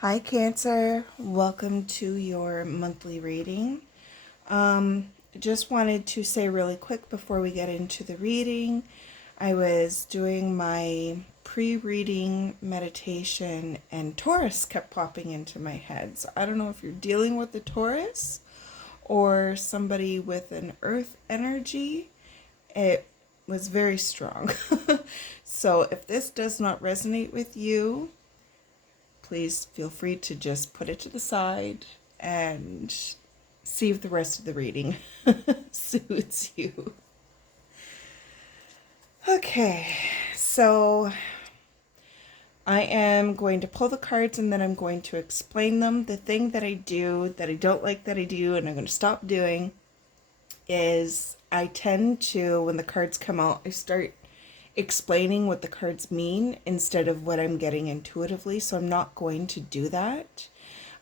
Hi Cancer, welcome to your monthly reading. Just wanted to say really quick before we get into the reading, I was doing my pre-reading meditation and Taurus kept popping into my head. So I don't know if you're dealing with the Taurus or somebody with an earth energy. It was very strong. So if this does not resonate with you, please feel free to just put it to the side and see if the rest of the reading suits you. Okay, so I am going to pull the cards and then I'm going to explain them. The thing that I do that I don't like that I do and I'm going to stop doing is I tend to, when the cards come out, I start explaining what the cards mean instead of what I'm getting intuitively. So I'm not going to do that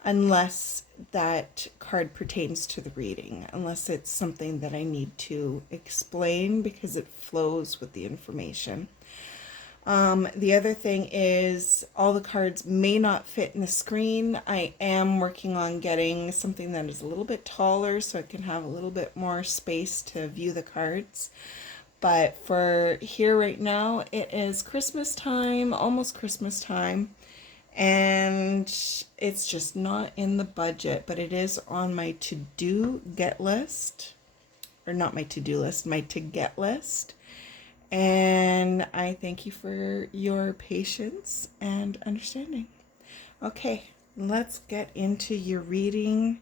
unless that card pertains to the reading, unless it's something that I need to explain because it flows with the information. The other thing is all the cards may not fit in the screen. I am working on getting something that is a little bit taller so I can have a little bit more space to view the cards. But for here right now, it is Christmas time, almost Christmas time, and it's just not in the budget, but it is on my to-do get list, or not my to-do list, my to-get list. And I thank you for your patience and understanding. Okay, let's get into your reading.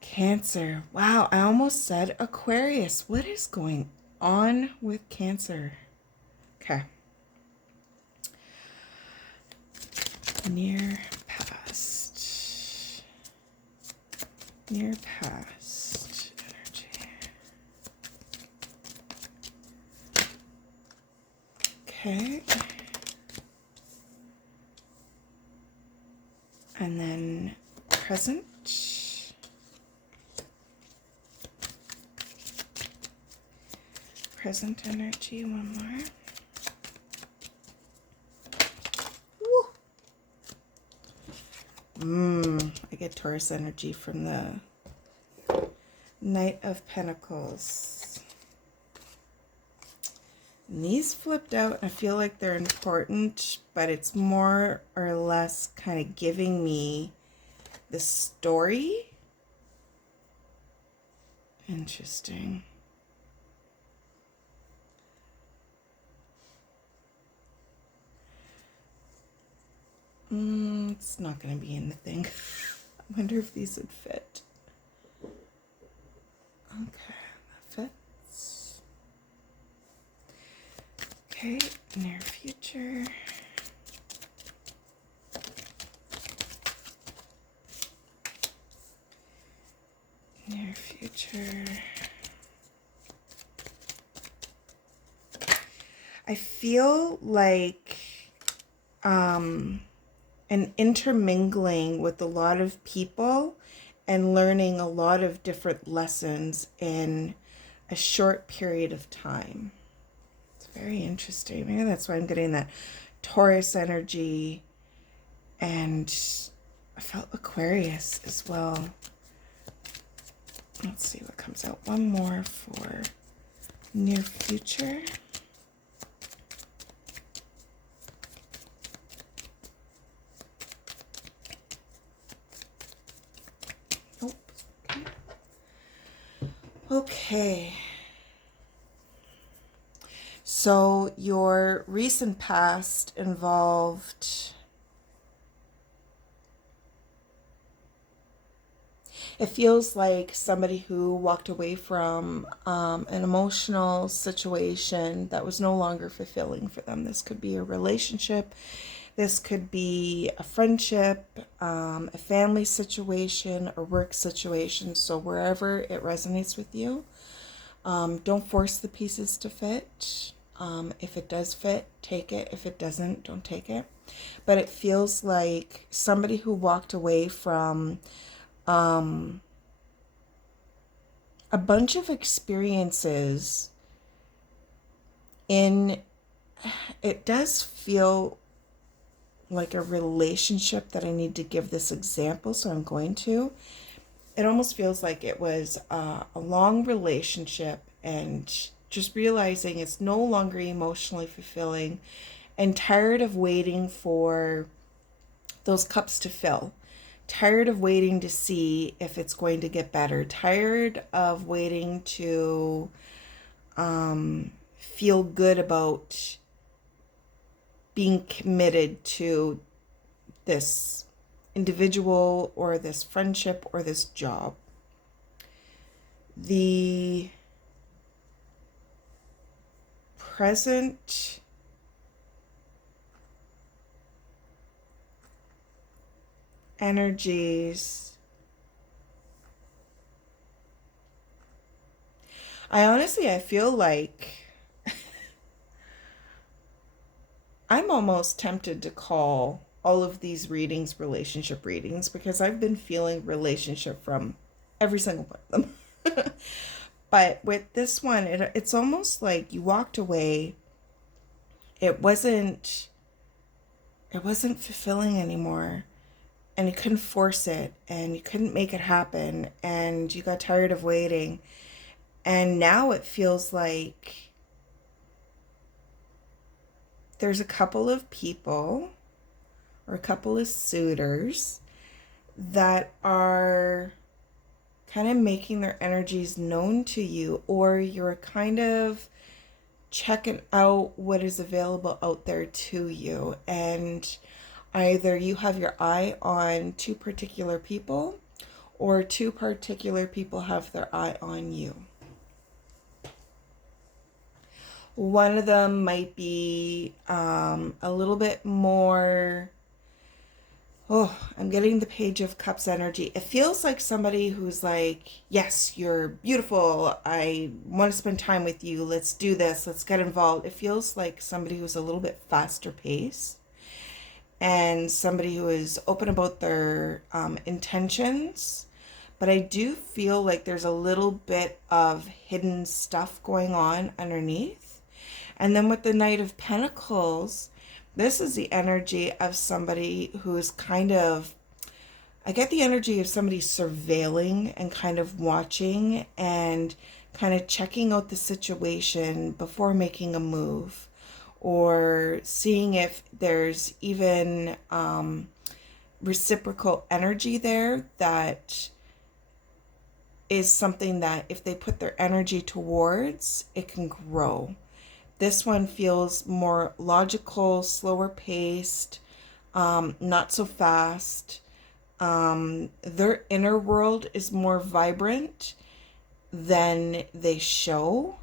Cancer. Wow, I almost said Aquarius. What is going on with Cancer? Okay. Near past. Near past energy. Okay. And then present. Present energy, one more. I get Taurus energy from the Knight of Pentacles. And these flipped out. I feel like they're important, but it's more or less kind of giving me the story. Interesting. It's not going to be in the thing. I wonder if these would fit. Okay, that fits. Okay, near future. Near future. I feel like an intermingling with a lot of people and learning a lot of different lessons in a short period of time. It's very interesting. Maybe that's why I'm getting that Taurus energy, and I felt Aquarius as well. Let's see what comes out. One more for near future. Okay. So your recent past involved, it feels like somebody who walked away from an emotional situation that was no longer fulfilling for them. This could be a relationship. This could be a friendship, a family situation, a work situation. So wherever it resonates with you, don't force the pieces to fit. If it does fit, take it. If it doesn't, don't take it. But it feels like somebody who walked away from a bunch of experiences in, it does feel like a relationship that I need to give this example, so I'm going to. It almost feels like it was a long relationship, and just realizing it's no longer emotionally fulfilling, and tired of waiting for those cups to fill. Tired of waiting to see if it's going to get better. Tired of waiting to feel good about being committed to this individual or this friendship or this job. The present energies, I feel like I'm almost tempted to call all of these readings relationship readings, because I've been feeling relationship from every single one of them. But with this one, it's almost like you walked away. It wasn't fulfilling anymore, and you couldn't force it, and you couldn't make it happen, and you got tired of waiting. And now it feels like there's a couple of people or a couple of suitors that are kind of making their energies known to you, or you're kind of checking out what is available out there to you. And either you have your eye on two particular people, or two particular people have their eye on you. One of them might be a little bit more, I'm getting the Page of Cups energy. It feels like somebody who's like, yes, you're beautiful. I want to spend time with you. Let's do this. Let's get involved. It feels like somebody who's a little bit faster paced, and somebody who is open about their intentions. But I do feel like there's a little bit of hidden stuff going on underneath. And then with the Knight of Pentacles, this is the energy of somebody who's kind of, I get the energy of somebody surveilling and kind of watching and kind of checking out the situation before making a move, or seeing if there's even reciprocal energy there that is something that if they put their energy towards, it can grow. This one feels more logical, slower paced, not so fast. Their inner world is more vibrant than they show.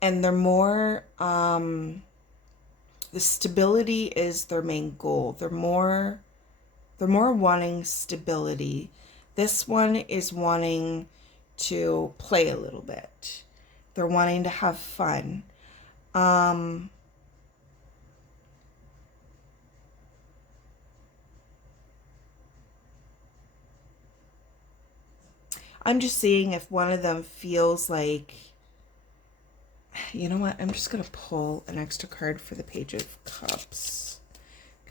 And they're more, the stability is their main goal. They're more wanting stability. This one is wanting to play a little bit. They're wanting to have fun. I'm just seeing if one of them feels like, you know what, I'm just going to pull an extra card for the Page of Cups.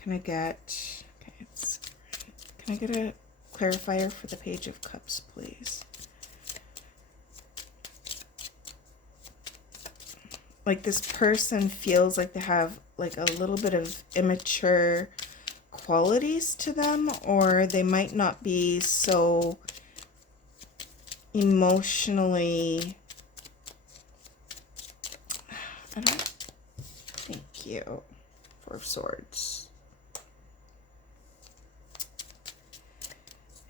Can I get a clarifier for the Page of Cups, please? Like, this person feels like they have like a little bit of immature qualities to them, or they might not be so emotionally, I don't, thank you, Four of Swords.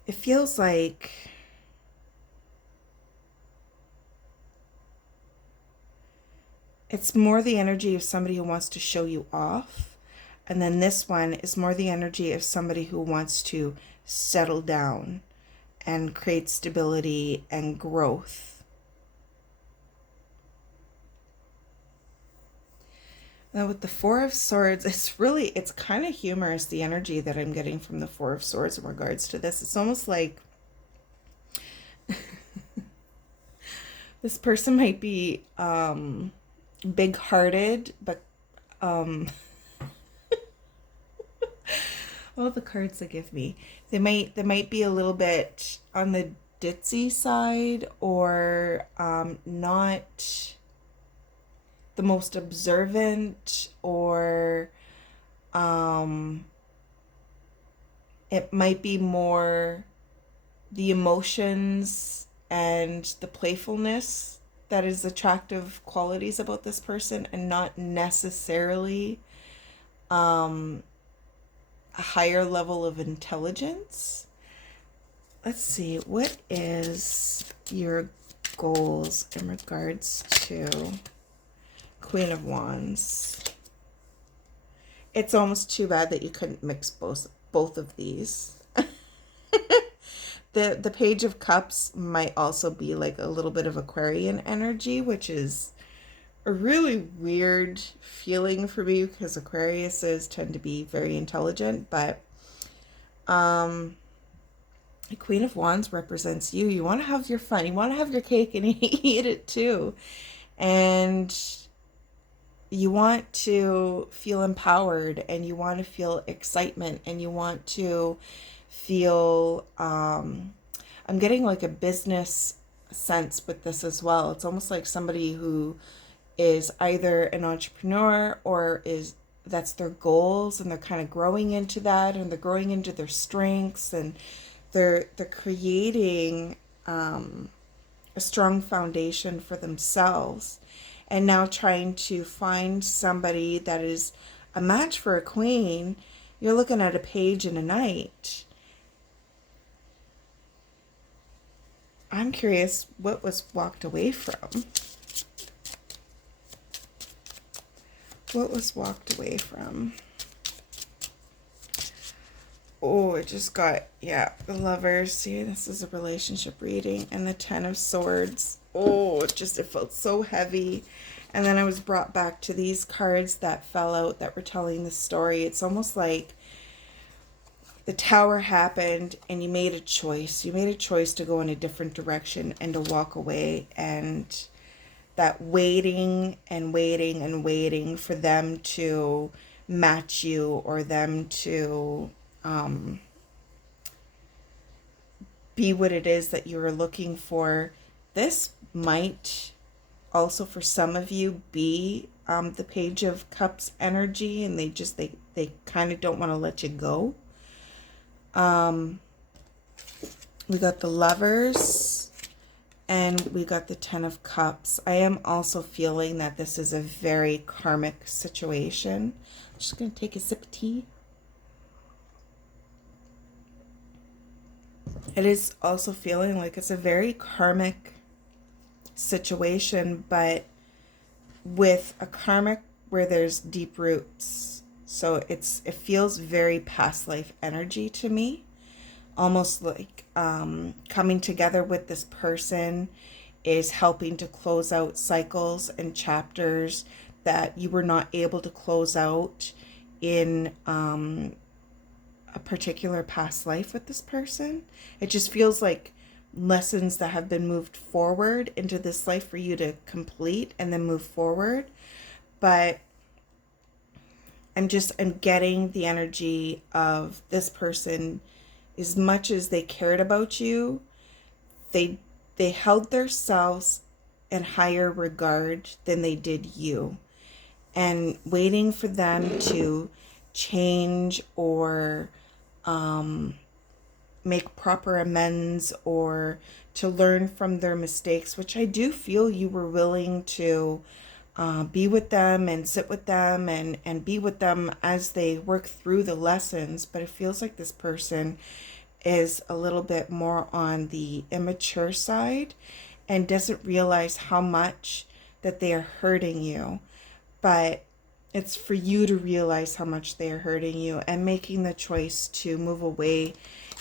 It feels like it's more the energy of somebody who wants to show you off. And then this one is more the energy of somebody who wants to settle down and create stability and growth. Now with the Four of Swords, it's kind of humorous, the energy that I'm getting from the Four of Swords in regards to this. It's almost like this person might be big-hearted, but All the cards they give me, they might be a little bit on the ditzy side, or not the most observant, or um, it might be more the emotions and the playfulness that is attractive qualities about this person, and not necessarily um, a higher level of intelligence. Let's see, what is your goals in regards to Queen of Wands? It's almost too bad that you couldn't mix both of these. The Page of Cups might also be like a little bit of Aquarian energy, which is a really weird feeling for me because Aquariuses tend to be very intelligent, but the Queen of Wands represents you. You want to have your fun. You want to have your cake and eat it too. And you want to feel empowered, and you want to feel excitement, and you want to feel I'm getting like a business sense with this as well. It's almost like somebody who is either an entrepreneur, or is that's their goals, and they're kind of growing into that, and they're growing into their strengths, and they're creating a strong foundation for themselves, and now trying to find somebody that is a match for a queen. You're looking at a page and a knight. I'm curious what was walked away from. What was walked away from? Oh, it just got, yeah, the Lovers. See, this is a relationship reading. And the Ten of Swords. Oh, it felt so heavy. And then I was brought back to these cards that fell out that were telling the story. It's almost like the Tower happened and you made a choice. You made a choice to go in a different direction and to walk away. And that waiting and waiting and waiting for them to match you, or them to be what it is that you were looking for. This might also for some of you be the Page of Cups energy, and they kind of don't want to let you go. We got the Lovers, and we got the Ten of Cups. I am also feeling that this is a very karmic situation. I'm just going to take a sip of tea. It is also feeling like it's a very karmic situation, but with a karmic where there's deep roots. So it feels very past life energy to me. Almost like coming together with this person is helping to close out cycles and chapters that you were not able to close out in a particular past life with this person. It just feels like lessons that have been moved forward into this life for you to complete and then move forward. But I'm getting the energy of this person. As much as they cared about you, they held themselves in higher regard than they did you. And waiting for them to change, or make proper amends, or to learn from their mistakes, which I do feel you were willing to be with them and sit with them and be with them as they work through the lessons. But it feels like this person is a little bit more on the immature side and doesn't realize how much that they are hurting you. But it's for you to realize how much they are hurting you, and making the choice to move away.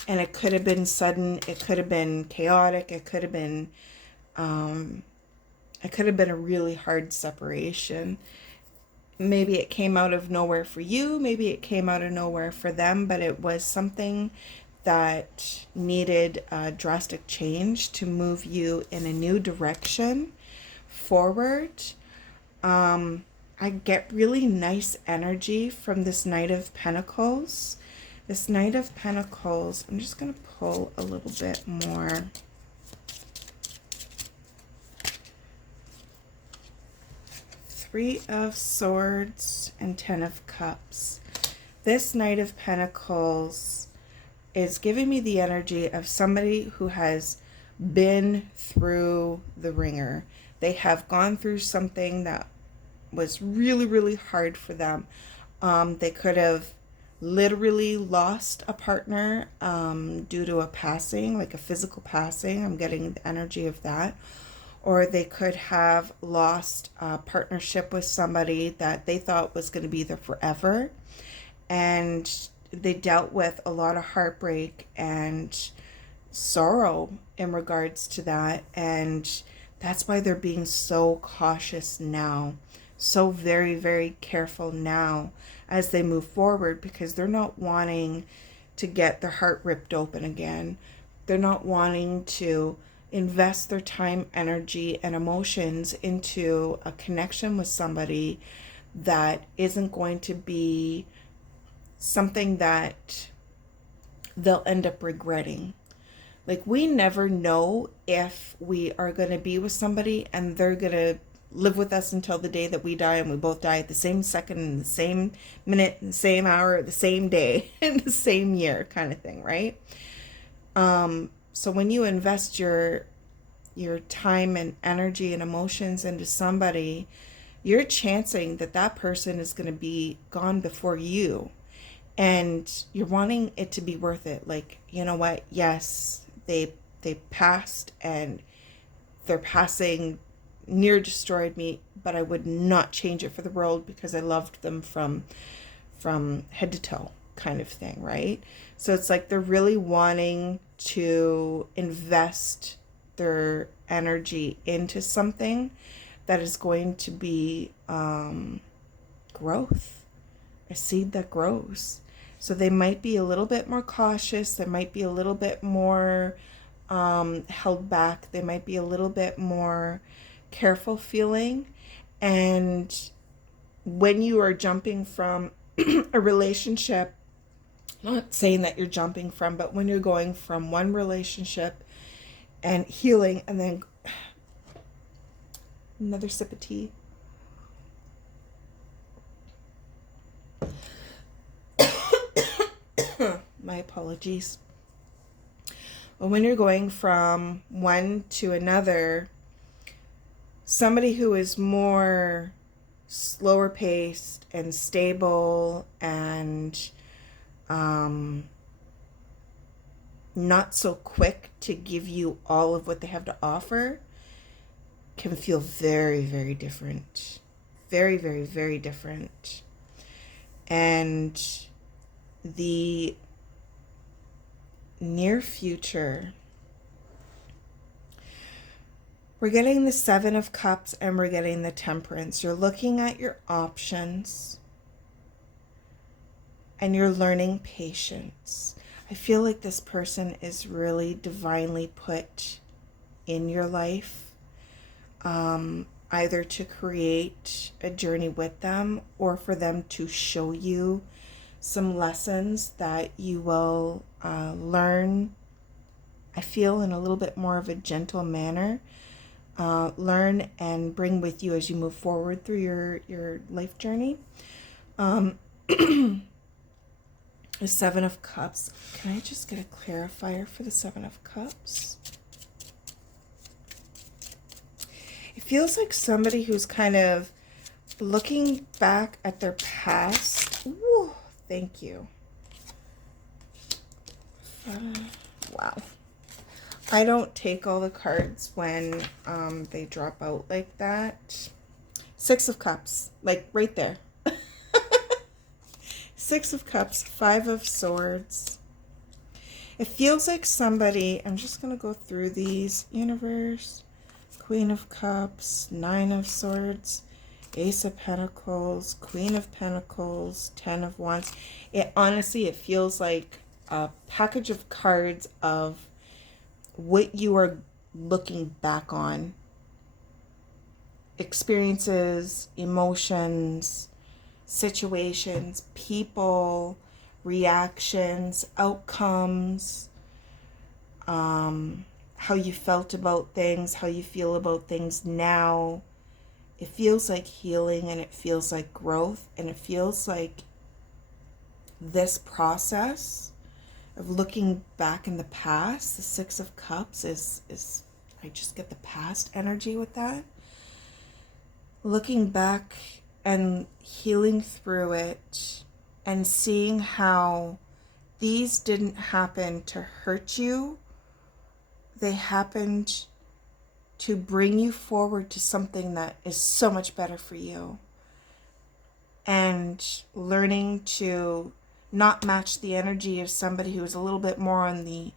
And it could have been sudden, it could have been chaotic, it could have been a really hard separation. Maybe it came out of nowhere for you, maybe it came out of nowhere for them, but it was something that needed a drastic change to move you in a new direction forward. I get really nice energy from this Knight of Pentacles. This Knight of Pentacles, I'm just going to pull a little bit more. Three of Swords and Ten of Cups. This Knight of Pentacles is giving me the energy of somebody who has been through the ringer. They have gone through something that was really, really hard for them. They could have literally lost a partner due to a passing, like a physical passing. I'm getting the energy of that. Or they could have lost a partnership with somebody that they thought was going to be there forever. And they dealt with a lot of heartbreak and sorrow in regards to that. And that's why they're being so cautious now. So very, very careful now as they move forward, because they're not wanting to get their heart ripped open again. They're not wanting to invest their time, energy, and emotions into a connection with somebody that isn't going to be something that they'll end up regretting. Like, we never know if we are going to be with somebody and they're going to live with us until the day that we die, and we both die at the same second, in the same minute, in the same hour, the same day, in the same year, kind of thing, right? So when you invest your time and energy and emotions into somebody, you're chancing that that person is going to be gone before you, and you're wanting it to be worth it. Like, you know what? Yes, they passed, and their passing near destroyed me, but I would not change it for the world, because I loved them from head to toe, kind of thing, right? So it's like they're really wanting to invest their energy into something that is going to be growth, a seed that grows. So they might be a little bit more cautious. They might be a little bit more held back. They might be a little bit more careful feeling. And when you are jumping from a relationship, not saying that you're jumping from, but when you're going from one relationship and healing, and then another sip of tea. My apologies. But when you're going from one to another, somebody who is more slower paced and stable and not so quick to give you all of what they have to offer can feel very, very different. Very, very, very different. And the near future, we're getting the Seven of Cups and we're getting the Temperance. You're looking at your options and you're learning patience. I feel like this person is really divinely put in your life, either to create a journey with them or for them to show you some lessons that you will learn, I feel, in a little bit more of a gentle manner. Learn and bring with you as you move forward through your life journey. The Seven of Cups. Can I just get a clarifier for the Seven of Cups? It feels like somebody who's kind of looking back at their past. Ooh, thank you. Wow. I don't take all the cards when they drop out like that. Six of Cups, like right there. Six of Cups, Five of Swords. It feels like somebody, I'm just going to go through these. Universe, Queen of Cups, Nine of Swords, Ace of Pentacles, Queen of Pentacles, Ten of Wands. It honestly, it feels like a package of cards of what you are looking back on. Experiences, emotions, situations, people, reactions, outcomes, how you felt about things, how you feel about things now. It feels like healing, and it feels like growth, and it feels like this process of looking back in the past. The Six of Cups is I just get the past energy with that. Looking back and healing through it and seeing how these didn't happen to hurt you. They happened to bring you forward to something that is so much better for you. And learning to not match the energy of somebody who is a little bit more on the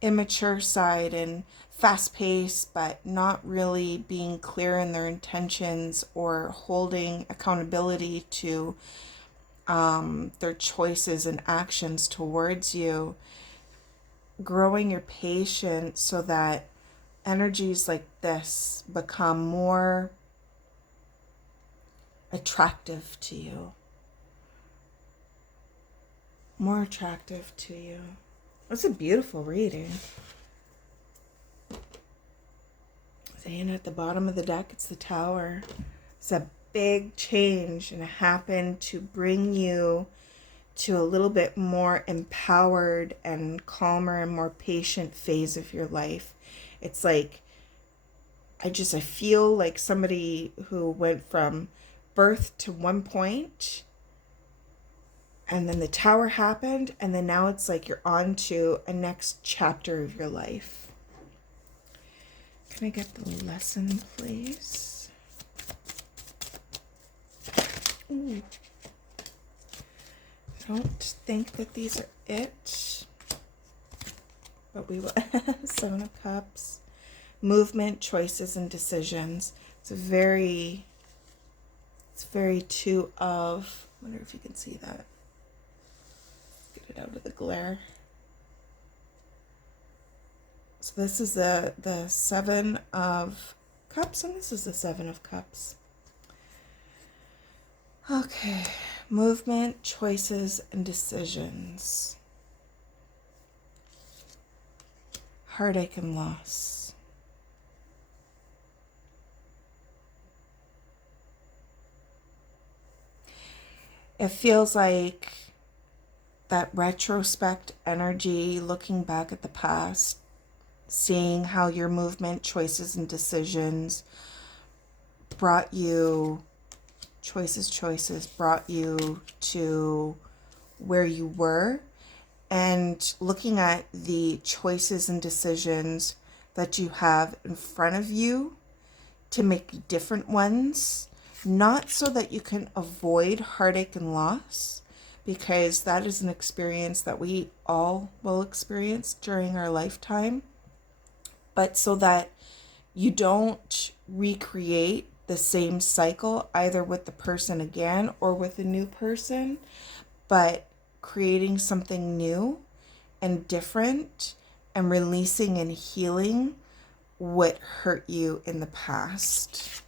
immature side and fast-paced, but not really being clear in their intentions or holding accountability to their choices and actions towards you. Growing your patience so that energies like this become more attractive to you. More attractive to you. It's a beautiful reading. Saying at the bottom of the deck, it's the Tower. It's a big change, and it happened to bring you to a little bit more empowered and calmer and more patient phase of your life. It's like, I feel like somebody who went from birth to one point, and then the Tower happened, and then now it's like you're on to a next chapter of your life. Can I get the lesson, please? Ooh. I don't think that these are it, but we will. Seven of Cups. Movement, choices, and decisions. It's very two of, I wonder if you can see that. Get it out of the glare. So this is the Seven of Cups, and this is the Seven of Cups. Okay, movement, choices, and decisions. Heartache and loss. It feels like that retrospect energy, looking back at the past, seeing how your movement, choices, and decisions brought you, brought you to where you were, and looking at the choices and decisions that you have in front of you to make different ones, not so that you can avoid heartache and loss, because that is an experience that we all will experience during our lifetime, but so that you don't recreate the same cycle either with the person again or with a new person, but creating something new and different and releasing and healing what hurt you in the past.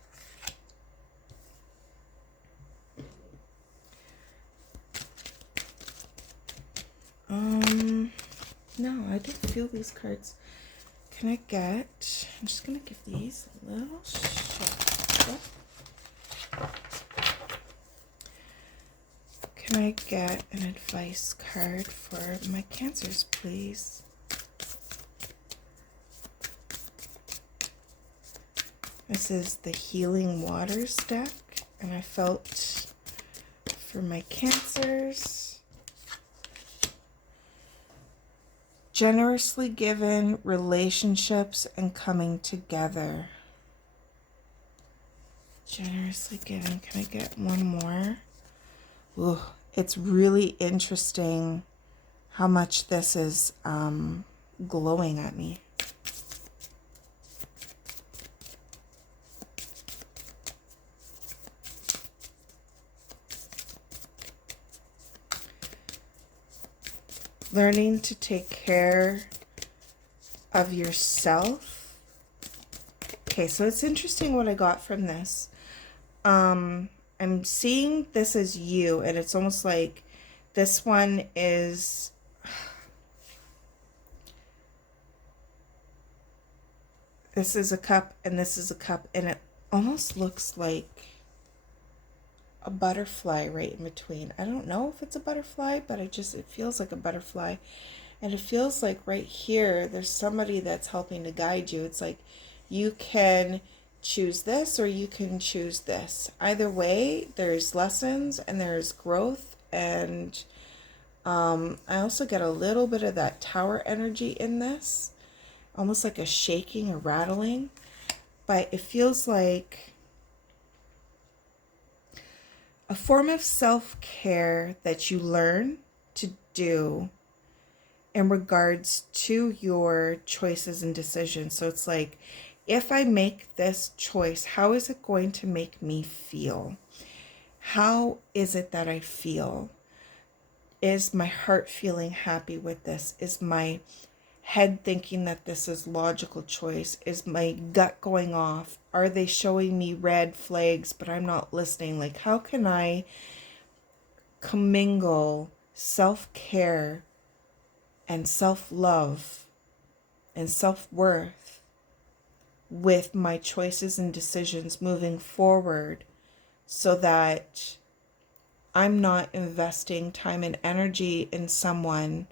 No, I don't feel these cards. Can I get, I'm just going to give these a little shuffle. Can I get an advice card for my Cancers, please? This is the Healing Waters deck, and I felt for my Cancers, generously given, relationships, and coming together. Generously given. Can I get one more? Ooh, it's really interesting how much this is glowing at me. Learning to take care of yourself. Okay, so it's interesting what I got from this. I'm seeing this as you, and it's almost like This one is, this is a cup and this is a cup, and it almost looks like a butterfly right in between. I don't know if it's a butterfly, but it feels like a butterfly. And it feels like right here, there's somebody that's helping to guide you. It's like you can choose this or you can choose this. Either way, there's lessons and there's growth. And I also get a little bit of that tower energy in this, almost like a shaking or rattling. But it feels like a form of self-care that you learn to do in regards to your choices and decisions. So it's like, if I make this choice, how is it going to make me feel? How is it that I feel? Is my heart feeling happy with this? Is my head thinking that this is logical choice? Is my gut going off? Are they showing me red flags but I'm not listening? Like, how can I commingle self-care and self-love and self-worth with my choices and decisions moving forward, so that I'm not investing time and energy in someone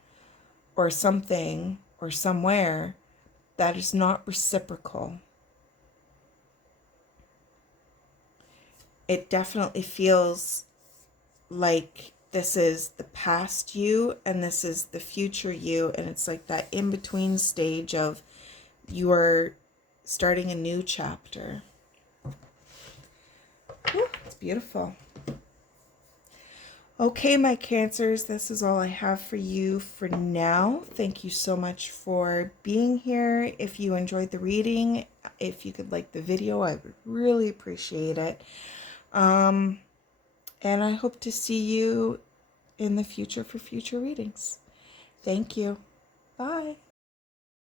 or something or somewhere that is not reciprocal. It definitely feels like this is the past you and this is the future you, and it's like that in-between stage of you are starting a new chapter. Whew, it's beautiful. Okay, my Cancers, this is all I have for you for now. Thank you so much for being here. If you enjoyed the reading, if you could like the video, I would really appreciate it. And I hope to see you in the future for future readings. Thank you. Bye.